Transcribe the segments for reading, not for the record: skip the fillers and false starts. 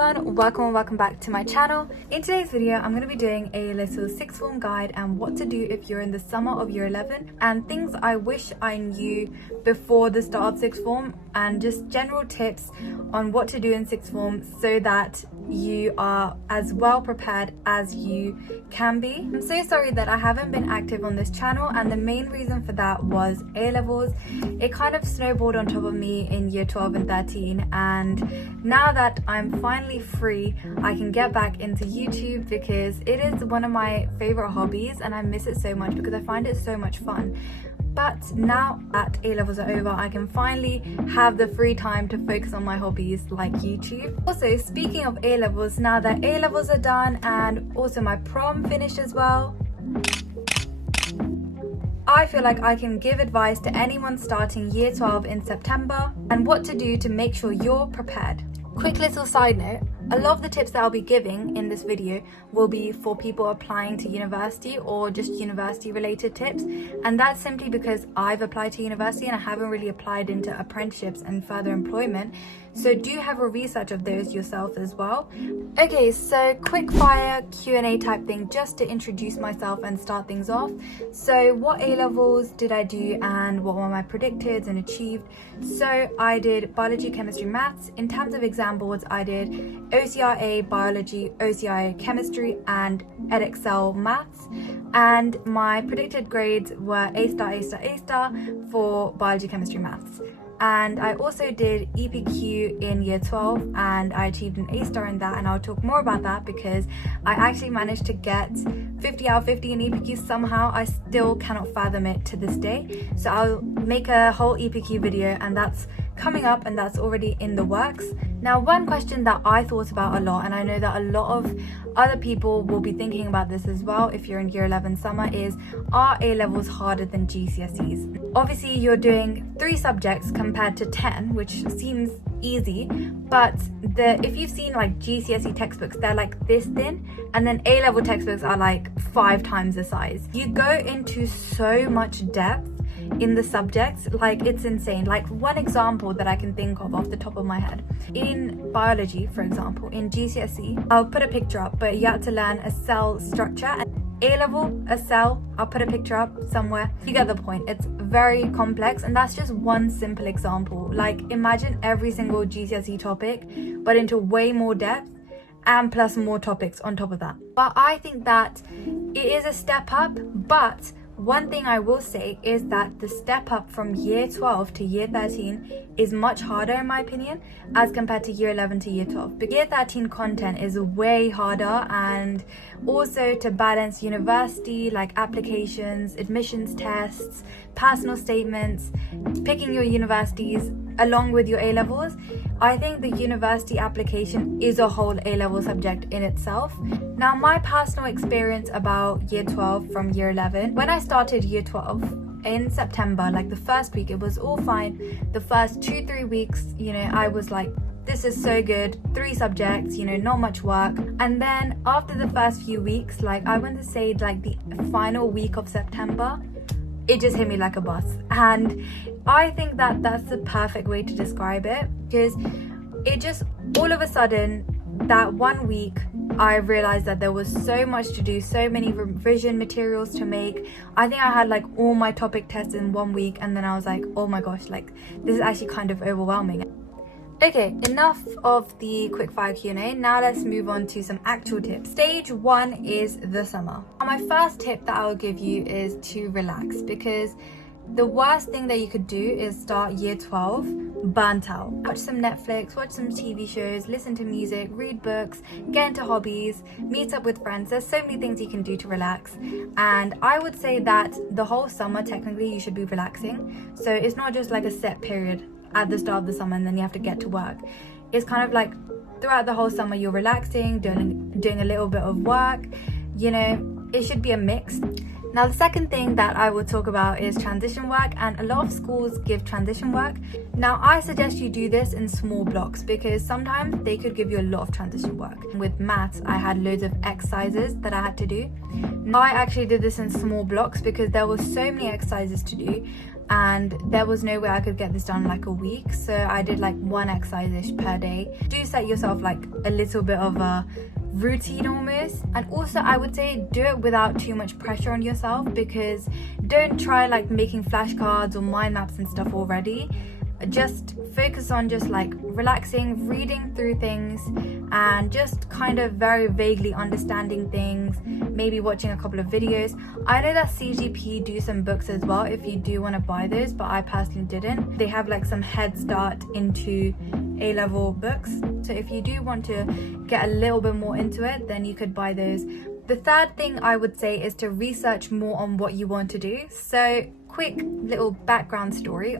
everyone, welcome back to my channel. In today's video I'm going to be doing a little sixth form guide and what to do if you're in the summer of year 11 and things I wish I knew before the start of sixth form, and just general tips on what to do in sixth form so that you are as well prepared as you can be. I'm so sorry that I haven't been active on this channel, and the main reason for that was A-levels. It kind of snowballed on top of me in year 12 and 13, and now that I'm finally free I can get back into YouTube because it is one of my favorite hobbies and I miss it so much because I find it so much fun. But now that A-levels are over, I can finally have the free time to focus on my hobbies like YouTube. Also, speaking of A-levels, now that A-levels are done and also my prom finished as well, I feel like I can give advice to anyone starting year 12 in September and what to do to make sure you're prepared. Quick little side note, a lot of the tips that I'll be giving in this video will be for people applying to university or just university related tips, and that's simply because I've applied to university and I haven't really applied into apprenticeships and further employment, so do have a research of those yourself as well. Okay, so quick fire Q&A type thing just to introduce myself and start things off. So what A-levels did I do and what were my predicted and achieved? So I did biology, chemistry, maths. In terms of exam boards, I did OCRA biology, OCRA chemistry and Edexcel maths, and my predicted grades were A star, A star, A star for biology, chemistry, maths. And I also did EPQ in year 12 and I achieved an A star in that, and I'll talk more about that because I actually managed to get 50 out of 50 in EPQ somehow. I still cannot fathom it to this day, so I'll make a whole EPQ video and that's coming up and that's already in the works. Now, one question that I thought about a lot, and I know that a lot of other people will be thinking about this as well if you're in year 11 summer, is are A-levels harder than GCSEs? Obviously you're doing 3 subjects compared to 10, which seems easy, but if you've seen like GCSE textbooks, they're like this thin, and then A-level textbooks are like 5 times the size. You go into so much depth in the subjects, like it's insane. Like one example that I can think of off the top of my head, in biology for example, in GCSE, I'll put a picture up, but you have to learn a cell structure, and A-level, a cell, I'll put a picture up somewhere. You get the point. It's very complex, and that's just one simple example. Like imagine every single GCSE topic but into way more depth and plus more topics on top of that. But I think that it is a step up, but one thing I will say is that the step up from year 12 to year 13 is much harder in my opinion as compared to year 11 to year 12. But year 13 content is way harder, and also to balance university like applications, admissions tests, personal statements, picking your universities along with your A-levels. I think the university application is a whole A-level subject in itself. Now, my personal experience about year 12 from year 11, when I started year 12 in September, like the first week it was all fine. The first 2-3 weeks, you know, I was like, this is so good, 3 subjects, you know, not much work. And then after the first few weeks, like I want to say like the final week of September, it just hit me like a bus. And I think that that's the perfect way to describe it, because it just all of a sudden that 1 week I realized that there was so much to do, so many revision materials to make. I think I had like all my topic tests in 1 week, and then I was like, oh my gosh, like this is actually kind of overwhelming. Okay, enough of the quickfire Q&A. Now let's move on to some actual tips. Stage 1 is the summer. My first tip that I will give you is to relax, because the worst thing that you could do is start year 12 burnt out. Watch some Netflix, watch some TV shows, listen to music, read books, get into hobbies, meet up with friends. There's so many things you can do to relax, and I would say that the whole summer technically you should be relaxing. So it's not just like a set period at the start of the summer and then you have to get to work. It's kind of like throughout the whole summer you're relaxing, doing a little bit of work, you know, it should be a mix. Now, the second thing that I will talk about is transition work, and a lot of schools give transition work. Now, I suggest you do this in small blocks because sometimes they could give you a lot of transition work. With maths, I had loads of exercises that I had to do. I actually did this in small blocks because there were so many exercises to do. and there was no way I could get this done in like a week, so I did like 1 exercise-ish per day. Do set yourself like a little bit of a routine almost, and also I would say do it without too much pressure on yourself, because don't try like making flashcards or mind maps and stuff already. Just focus on just like relaxing, reading through things, and just kind of very vaguely understanding things, maybe watching a couple of videos. I know that CGP do some books as well if you do want to buy those, but I personally didn't. They have like some head start into A-level books, so if you do want to get a little bit more into it, then you could buy those. The third thing I would say is to research more on what you want to do. So quick little background story.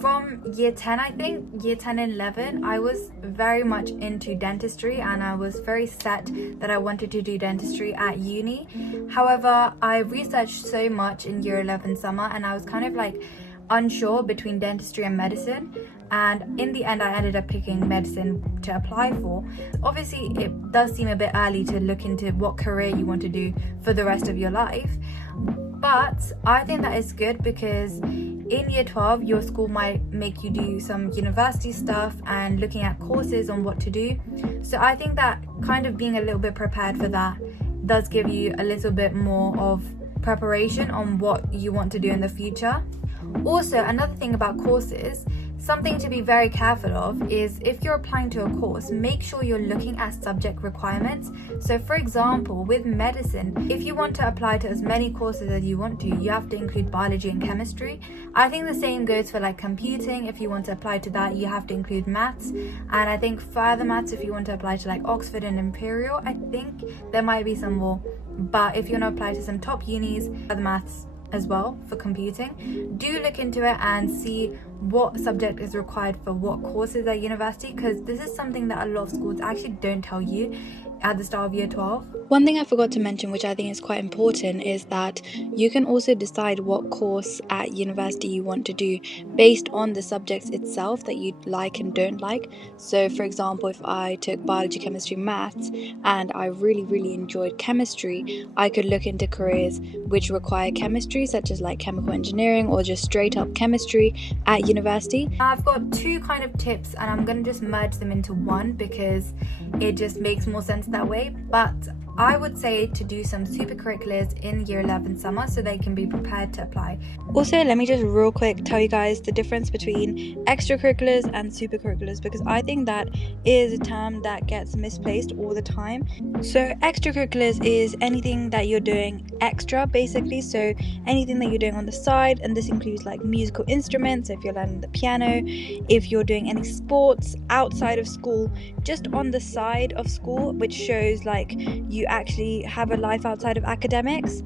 From year 10, I think, year 10 and 11, I was very much into dentistry, and I was very set that I wanted to do dentistry at uni. However, I researched so much in year 11 summer, and I was kind of like unsure between dentistry and medicine, and in the end I ended up picking medicine to apply for. Obviously it does seem a bit early to look into what career you want to do for the rest of your life, but I think that is good, because in year 12 your school might make you do some university stuff and looking at courses on what to do. So I think that kind of being a little bit prepared for that does give you a little bit more of preparation on what you want to do in the future. Also, another thing about courses, something to be very careful of is if you're applying to a course, make sure you're looking at subject requirements. So for example, with medicine, if you want to apply to as many courses as you want to, you have to include biology and chemistry. I think the same goes for like computing. If you want to apply to that, you have to include maths. And I think further maths, if you want to apply to like Oxford and Imperial, I think there might be some more. But if you want to apply to some top unis, further maths as well for computing, do look into it and see what subject is required for what courses at university, because this is something that a lot of schools actually don't tell you at the start of year 12. One thing I forgot to mention, which I think is quite important, is that you can also decide what course at university you want to do based on the subjects itself that you like and don't like. So for example, if I took biology, chemistry, maths, and I really enjoyed chemistry, I could look into careers which require chemistry, such as like chemical engineering or just straight up chemistry at university. I've got 2 kind of tips, and I'm going to just merge them into one because it just makes more sense that way. But I would say to do some super curriculars in year 11 summer so they can be prepared to apply. Also, let me just real quick tell you guys the difference between extracurriculars and supercurriculars, because I think that is a term that gets misplaced all the time. So extracurriculars is anything that you're doing extra, basically, so anything that you're doing on the side, and this includes like musical instruments, if you're learning the piano, if you're doing any sports outside of school, just on the side of school, which shows like you actually have a life outside of academics.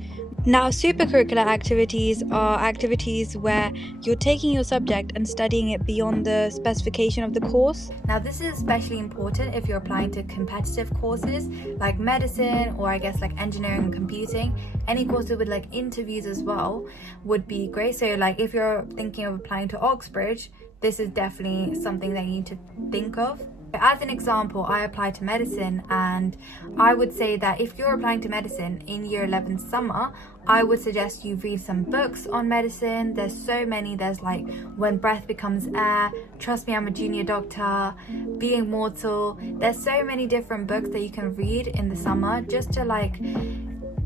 Now, supercurricular activities are activities where you're taking your subject and studying it beyond the specification of the course. Now, this is especially important if you're applying to competitive courses like medicine, or I guess like engineering and computing. Any courses with like interviews as well would be great. So like if you're thinking of applying to Oxbridge, this is definitely something that you need to think of. As an example, I applied to medicine, and I would say that if you're applying to medicine in year 11 summer, I would suggest you read some books on medicine. There's so many. There's like When Breath Becomes Air, Trust Me, I'm a Junior Doctor, Being Mortal. There's so many different books that you can read in the summer just to like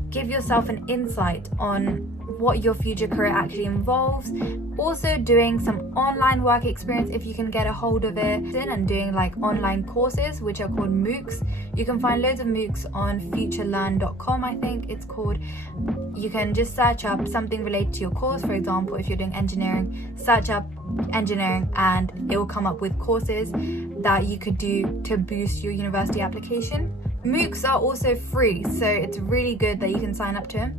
give yourself an insight on what your future career actually involves. Also doing some online work experience if you can get a hold of it, and doing like online courses which are called MOOCs. You can find loads of MOOCs on futurelearn.com, I think it's called. You can just search up something related to your course. For example, if you're doing engineering, search up engineering and it will come up with courses that you could do to boost your university application. MOOCs are also free, so it's really good that you can sign up to them.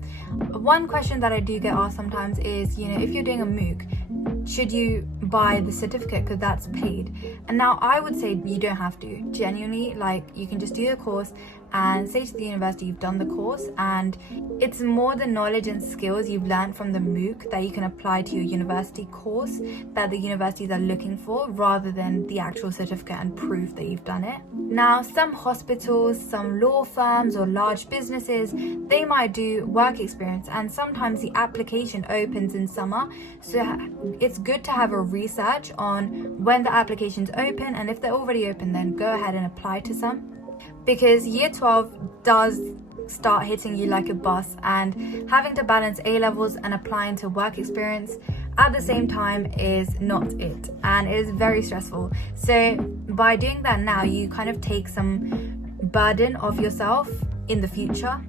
One question that I do get asked sometimes is, if you're doing a MOOC, should you buy the certificate because that's paid. And now I would say you don't have to. Genuinely, like, you can just do the course and say to the university you've done the course, and it's more the knowledge and skills you've learned from the MOOC that you can apply to your university course that the universities are looking for, rather than the actual certificate and proof that you've done it. Now, some hospitals, some law firms or large businesses, they might do work experience, and sometimes the application opens in summer, so it's good to have a research on when the applications open, and if they're already open, then go ahead and apply to some, because year 12 does start hitting you like a bus, and having to balance A levels and applying to work experience at the same time is not it, and it is very stressful. So by doing that now, you kind of take some burden off yourself in the future.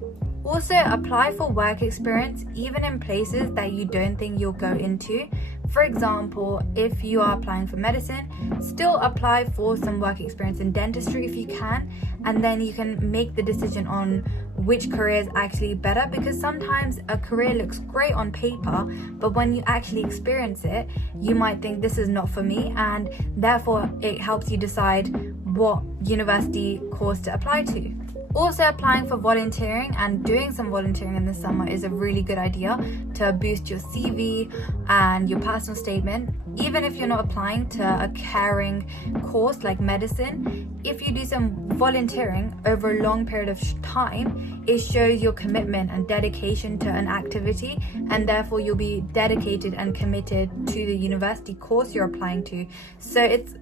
Also, apply for work experience even in places that you don't think you'll go into. For example, if you are applying for medicine, still apply for some work experience in dentistry if you can, and then you can make the decision on which career is actually better, because sometimes a career looks great on paper, but when you actually experience it, you might think this is not for me, and therefore it helps you decide what university course to apply to. Also, applying for volunteering and doing some volunteering in the summer is a really good idea to boost your CV and your personal statement. Even if you're not applying to a caring course like medicine, if you do some volunteering over a long period of time, it shows your commitment and dedication to an activity, and therefore you'll be dedicated and committed to the university course you're applying to. So it's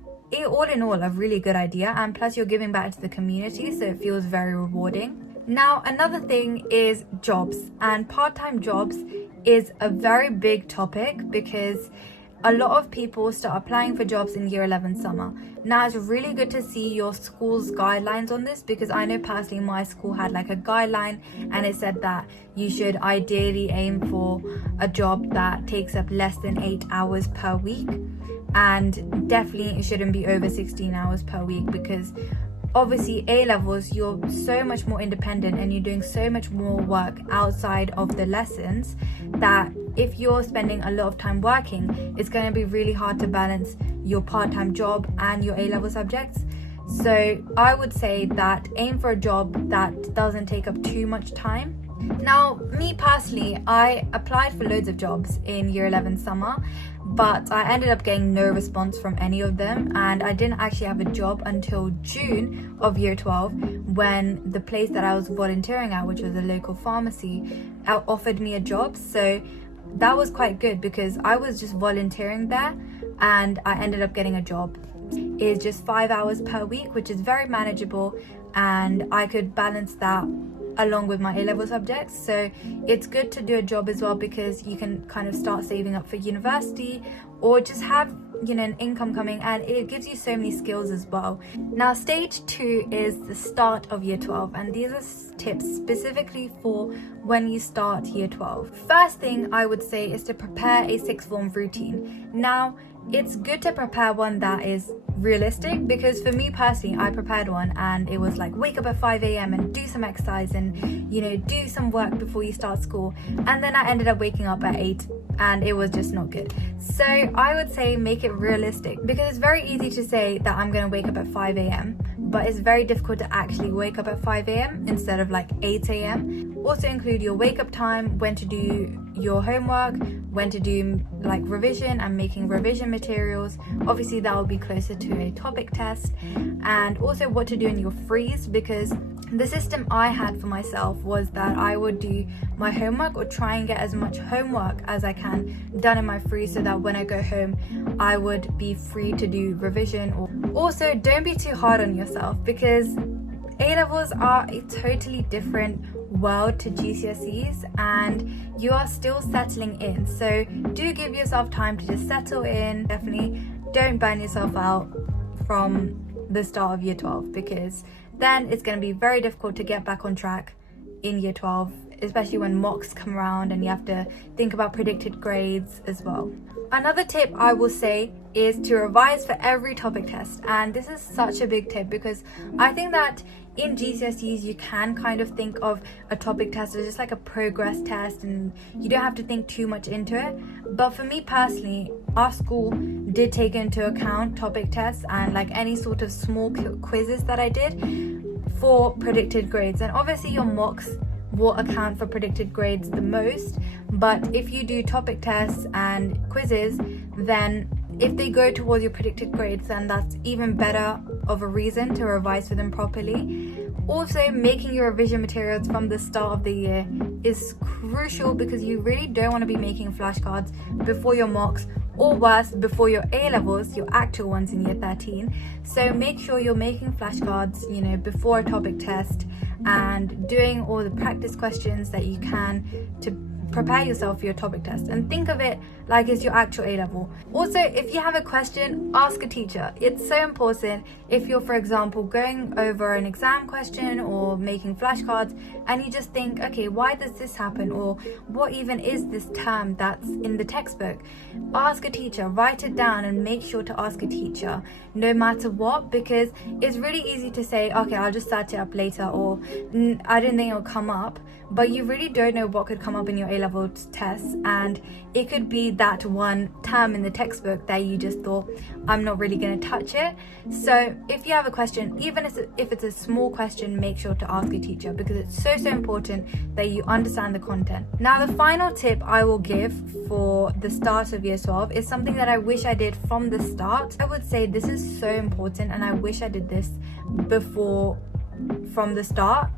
all in all a really good idea, and plus you're giving back to the community, so it feels very rewarding. Now, another thing is jobs, and part-time jobs is a very big topic because a lot of people start applying for jobs in year 11 summer. Now, it's really good to see your school's guidelines on this, because I know personally my school had like a guideline, and it said that you should ideally aim for a job that takes up less than 8 hours per week, and definitely it shouldn't be over 16 hours per week, because obviously A levels, you're so much more independent and you're doing so much more work outside of the lessons that if you're spending a lot of time working, it's going to be really hard to balance your part-time job and your A level subjects. So I would say that aim for a job that doesn't take up too much time. Now, me personally, I applied for loads of jobs in year 11 summer, but I ended up getting no response from any of them, and I didn't actually have a job until June of year 12 when the place that I was volunteering at, which was a local pharmacy, offered me a job. So that was quite good because I was just volunteering there and I ended up getting a job. It's just 5 hours per week, which is very manageable, and I could balance that along with my A-level subjects. So it's good to do a job as well, because you can kind of start saving up for university or just have, you know, an income coming, and it gives you so many skills as well. Now, stage 2 is the start of year 12, and these are tips specifically for when you start year 12. First thing I would say is to prepare a sixth form routine. Now, it's good to prepare one that is realistic, because for me personally, I prepared one and it was like wake up at 5 a.m. and do some exercise and, you know, do some work before you start school, and then I ended up waking up at 8 and it was just not good. So I would say make it realistic, because it's very easy to say that I'm going to wake up at 5 a.m. but it's very difficult to actually wake up at 5 a.m. instead of like 8 a.m. Also include your wake up time, when to do your homework, when to do like revision and making revision materials. Obviously that will be closer to a topic test, and also what to do in your freeze, because the system I had for myself was that I would do my homework or try and get as much homework as I can done in my freeze, so that when I go home I would be free to do revision. Also, don't be too hard on yourself, because A-levels are a totally different world to GCSEs and you are still settling in. So do give yourself time to just settle in. Definitely don't burn yourself out from the start of year 12, because then it's going to be very difficult to get back on track in year 12 especially when mocks come around and you have to think about predicted grades as well. Another tip I will say is to revise for every topic test, and this is such a big tip because I think that in GCSEs you can kind of think of a topic test as just like a progress test and you don't have to think too much into it. But for me personally, our school did take into account topic tests and like any sort of small quizzes that I did for predicted grades, and obviously your mocks will account for predicted grades the most, but if you do topic tests and quizzes, then if they go towards your predicted grades, then that's even better of a reason to revise for them properly. Also, making your revision materials from the start of the year is crucial because you really don't want to be making flashcards before your mocks, or worse, before your A-levels, your actual ones in year 13. So make sure you're making flashcards, before a topic test and doing all the practice questions that you can to prepare yourself for your topic test, and think of it like it's your actual A-level. Also, if you have a question, ask a teacher. It's so important if you're, for example, going over an exam question or making flashcards and you just think, okay, why does this happen, or what even is this term that's in the textbook? Ask a teacher, write it down, and make sure to ask a teacher no matter what, because it's really easy to say, okay, I'll just search it up later, or I don't think it'll come up, but you really don't know what could come up in your A-level tests, and it could be that one term in the textbook that you just thought, I'm not really going to touch it. So if you have a question, even if it's a small question, make sure to ask a teacher, because it's so important that you understand the content. Now, the final tip I will give for the start of year 12 is something that I wish I did from the start. I would say this is so important and I wish I did this from the start.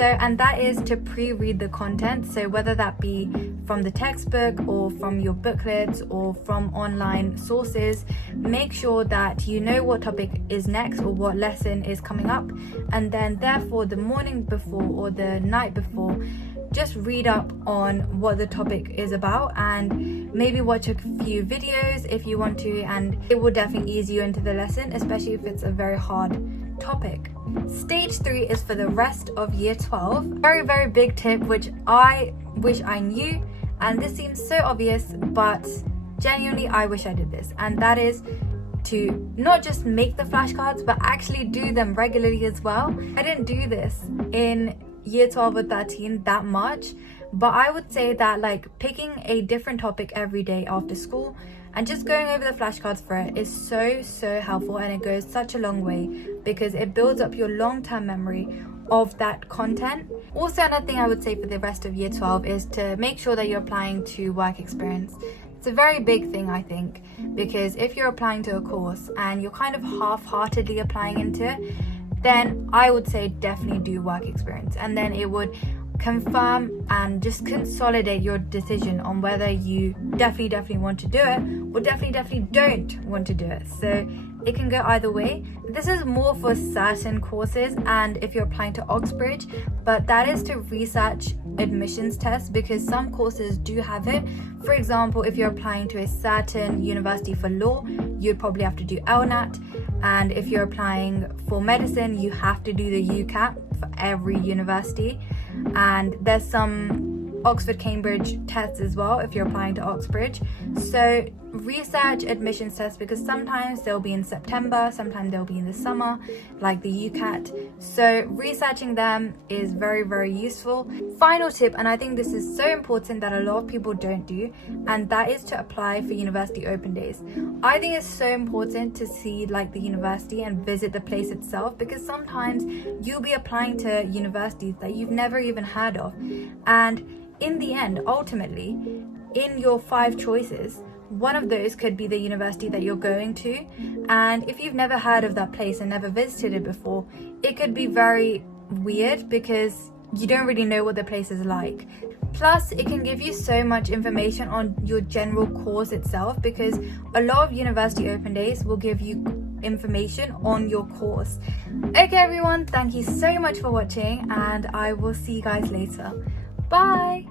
And that is to pre-read the content. So whether that be from the textbook or from your booklets or from online sources, make sure that you know what topic is next or what lesson is coming up, and then therefore the morning before or the night before, just read up on what the topic is about and maybe watch a few videos if you want to, and it will definitely ease you into the lesson, especially if it's a very hard topic. Stage 3 is for the rest of year 12. Very big tip which I wish I knew, and this seems so obvious, but genuinely I wish I did this, and that is to not just make the flashcards but actually do them regularly as well. I didn't do this in year 12 or 13 that much, but I would say that like picking a different topic every day after school and just going over the flashcards for it is so helpful, and it goes such a long way because it builds up your long-term memory of that content. Also, another thing I would say for the rest of year 12 is to make sure that you're applying to work experience. It's a very big thing, I think, because if you're applying to a course and you're kind of half-heartedly applying into it, then I would say definitely do work experience, and then it would confirm and just consolidate your decision on whether you definitely want to do it or definitely don't want to do it. So it can go either way. This is more for certain courses and if you're applying to Oxbridge, but that is to research admissions test because some courses do have it. For example, if you're applying to a certain university for law, you'd probably have to do LNAT, and if you're applying for medicine, you have to do the UCAT for every university, and there's some Oxford Cambridge tests as well if you're applying to Oxbridge. So research admissions tests because sometimes they'll be in September, sometimes they'll be in the summer, like the UCAT. So researching them is very useful. Final tip, and I think this is so important that a lot of people don't do, and that is to apply for university open days. I think it's so important to see like the university and visit the place itself, because sometimes you'll be applying to universities that you've never even heard of, and in the end, ultimately, in your 5 choices, one of those could be the university that you're going to, and if you've never heard of that place and never visited it before, it could be very weird because you don't really know what the place is like. Plus, it can give you so much information on your general course itself, because a lot of university open days will give you information on your course. Okay everyone, thank you so much for watching, and I will see you guys later. Bye!